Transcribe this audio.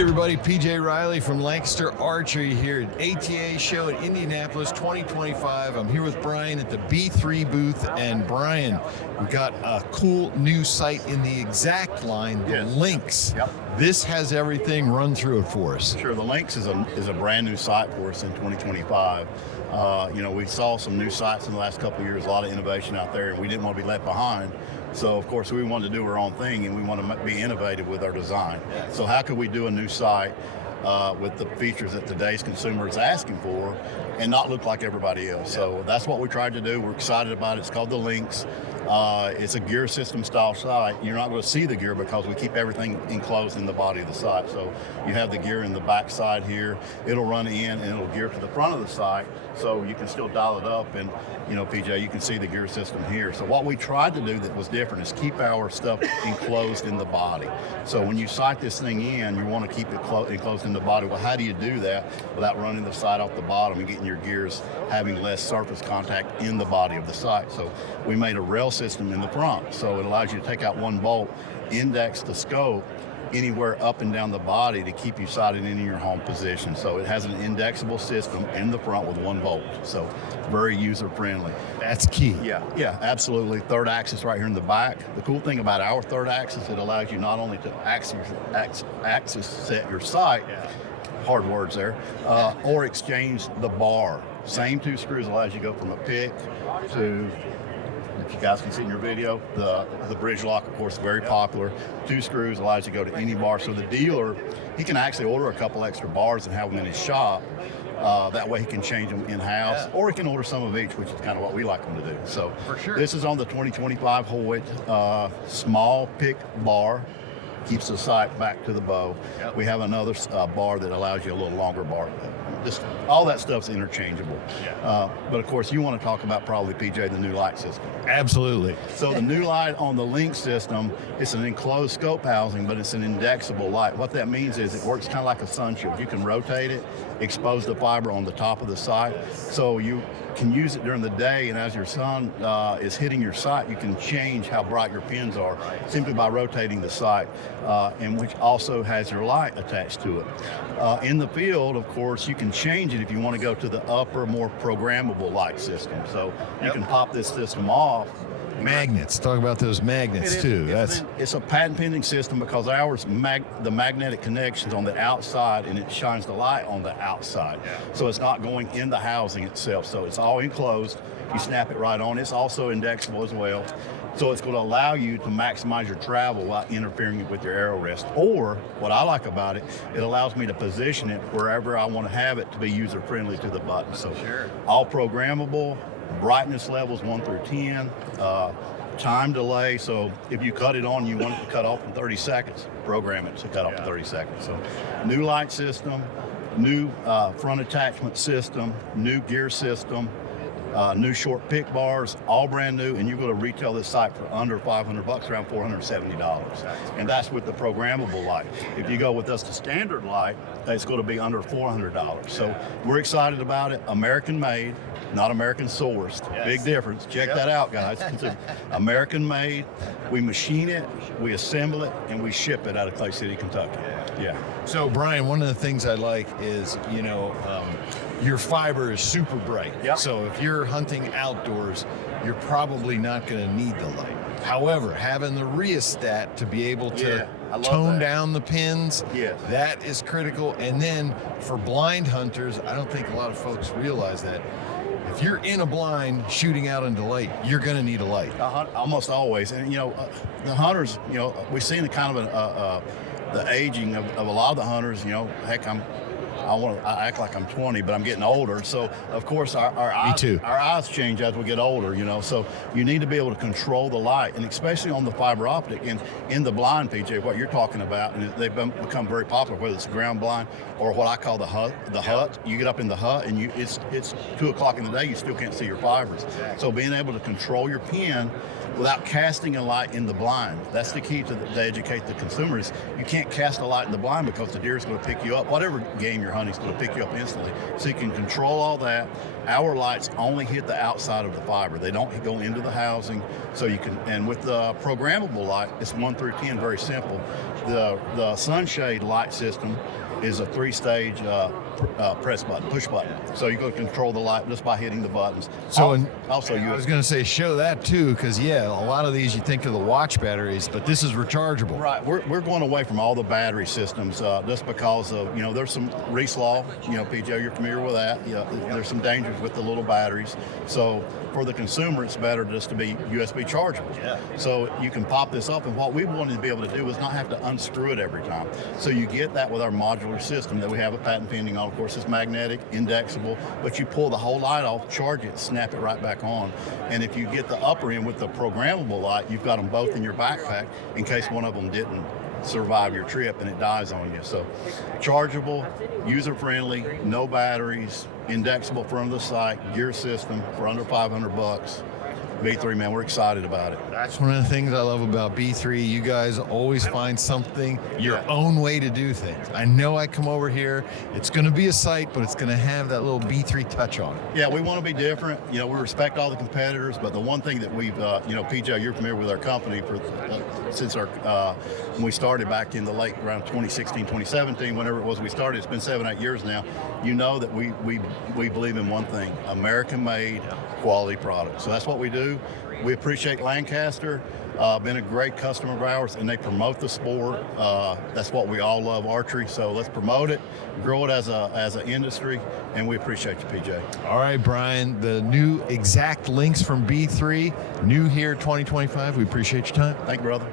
Hey everybody, PJ Riley from Lancaster Archery here at ATA Show at Indianapolis 2025. I'm here with Brian at the B3 booth, and Brian, we got a cool new sight in the Exact line, the Linx. Yep. This has everything. Run through it for us. Sure, the Linx is a brand new sight for us in 2025. We saw some new sights in the last couple of years, a lot of innovation out there, and we didn't want to be left behind. So, of course, we wanted to do our own thing, and we want to be innovative with our design. So how could we do a new sight with the features that today's consumer is asking for and not look like everybody else? So that's what we tried to do. We're excited about it. It's called the Linx. It's a gear system style sight. You're not going to see the gear because we keep everything enclosed in the body of the sight. So you have the gear in the back side here. It'll run in and it'll gear to the front of the sight, so you can still dial it up. And PJ, you can see the gear system here. So what we tried to do that was different is keep our stuff enclosed in the body. So when you sight this thing in, you want to keep it enclosed in the body. Well, how do you do that without running the sight off the bottom and getting your gears having less surface contact in the body of the sight? So we made a rail system in the front, so it allows you to take out one bolt, index the scope anywhere up and down the body to keep you sighted in your home position. So it has an indexable system in the front with one bolt, so very user friendly. That's key. Yeah, absolutely. Third axis right here in the back. The cool thing about our third axis, it allows you not only to axis set your sight, hard words there, or exchange the bar. Same two screws allows you to go from a pick to, if you guys can see in your video, the bridge lock, of course, very popular. Two screws allows you to go to any bar. So the dealer, he can actually order a couple extra bars and have them in his shop. That way he can change them in-house, or he can order some of each, which is kind of what we like them to do. So for sure. This is on the 2025 Hoyt small pick bar. Keeps the sight back to the bow. Yep. We have another bar that allows you a little longer bar. Just all that stuff's interchangeable. But of course, you want to talk about probably, PJ, the new light system. Absolutely. So the new light on the Linx system, it's an enclosed scope housing, but it's an indexable light. What that means is it works kind of like a sun shield. You can rotate it, expose the fiber on the top of the sight, so you can use it during the day, and as your sun is hitting your sight, you can change how bright your pins are simply by rotating the sight, and which also has your light attached to it. In the field, of course, you can change it if you want to go to the upper, more programmable light system. So you can pop this system off. Magnets. Talk about those magnets too. It's a patent pending system because ours, the magnetic connection's on the outside, and it shines the light on the outside. So it's not going in the housing itself. So it's all enclosed. You snap it right on. It's also indexable as well. So it's going to allow you to maximize your travel without interfering with your arrow rest. Or what I like about it, it allows me to position it wherever I want to have it to be user friendly to the button. So all programmable. Brightness levels 1 through 10, time delay. So if you cut it on, you want it to cut off in 30 seconds, program it to cut off in 30 seconds. So new light system, new front attachment system, new gear system, new short pick bars, all brand new, and you're going to retail this sight for under $500, around $470. And that's with the programmable light. If you go with us to standard light, it's going to be under $400. So we're excited about it. American made, not American sourced. Big difference. Check that out, guys. It's American made. We machine it, we assemble it, and we ship it out of Clay City, Kentucky. So Brian, one of the things I like is, your fiber is super bright. So if you're hunting outdoors, you're probably not going to need the light. However, having the rheostat to be able to tone down the pins, that is critical. And then for blind hunters, I don't think a lot of folks realize that if you're in a blind shooting out into light, you're going to need a light. Almost always. And, the hunters, we've seen the kind of the aging of a lot of the hunters. Heck, I act like I'm 20, but I'm getting older. So of course our eyes change as we get older, so you need to be able to control the light, and especially on the fiber optic and in the blind, PJ, what you're talking about, and they've become very popular, whether it's ground blind or what I call the hut. You get up in the hut and it's 2 o'clock in the day, you still can't see your fibers. So being able to control your pin without casting a light in the blind, that's the key to educate the consumers. You can't cast a light in the blind because the deer is going to pick you up, whatever game you're your hunting. It's going to pick you up instantly. So you can control all that. Our lights only hit the outside of the fiber. They don't go into the housing. So you can, and with the programmable light, it's 1 through 10, very simple. The sunshade light system is a 3-stage press button, push button. So you can control the light just by hitting the buttons. So also, I was going to say, show that too, because yeah, a lot of these you think of the watch batteries, but this is rechargeable. Right, we're going away from all the battery systems just because of, there's some Reese law, PJ, you're familiar with that. There's some dangers with the little batteries. So for the consumer, it's better just to be USB chargeable. Yeah. So you can pop this up, and what we wanted to be able to do is not have to unscrew it every time. So you get that with our modular system that we have a patent pending on. Of course, it's magnetic, indexable, but you pull the whole light off, charge it, snap it right back on. And if you get the upper end with the programmable light, you've got them both in your backpack in case one of them didn't survive your trip and it dies on you. So chargeable, user-friendly, no batteries, indexable front of the sight, gear system for under $500. B3, man, we're excited about it. That's one of the things I love about B3. You guys always find something, your own way to do things. I know I come over here, it's going to be a sight, but it's going to have that little B3 touch on it. Yeah, we want to be different. We respect all the competitors, but the one thing that we've, PJ, you're familiar with our company since when we started back in the late around 2016, 2017, whenever it was we started. It's been 7-8 years now. You know that we believe in one thing: American-made quality products. So that's what we do. We appreciate Lancaster, been a great customer of ours, and they promote the sport. That's what we all love, archery. So let's promote it, grow it as an industry, and we appreciate you, PJ. All right, Brian, the new Exact Linx from B3, new here 2025. We appreciate your time. Thank you, brother.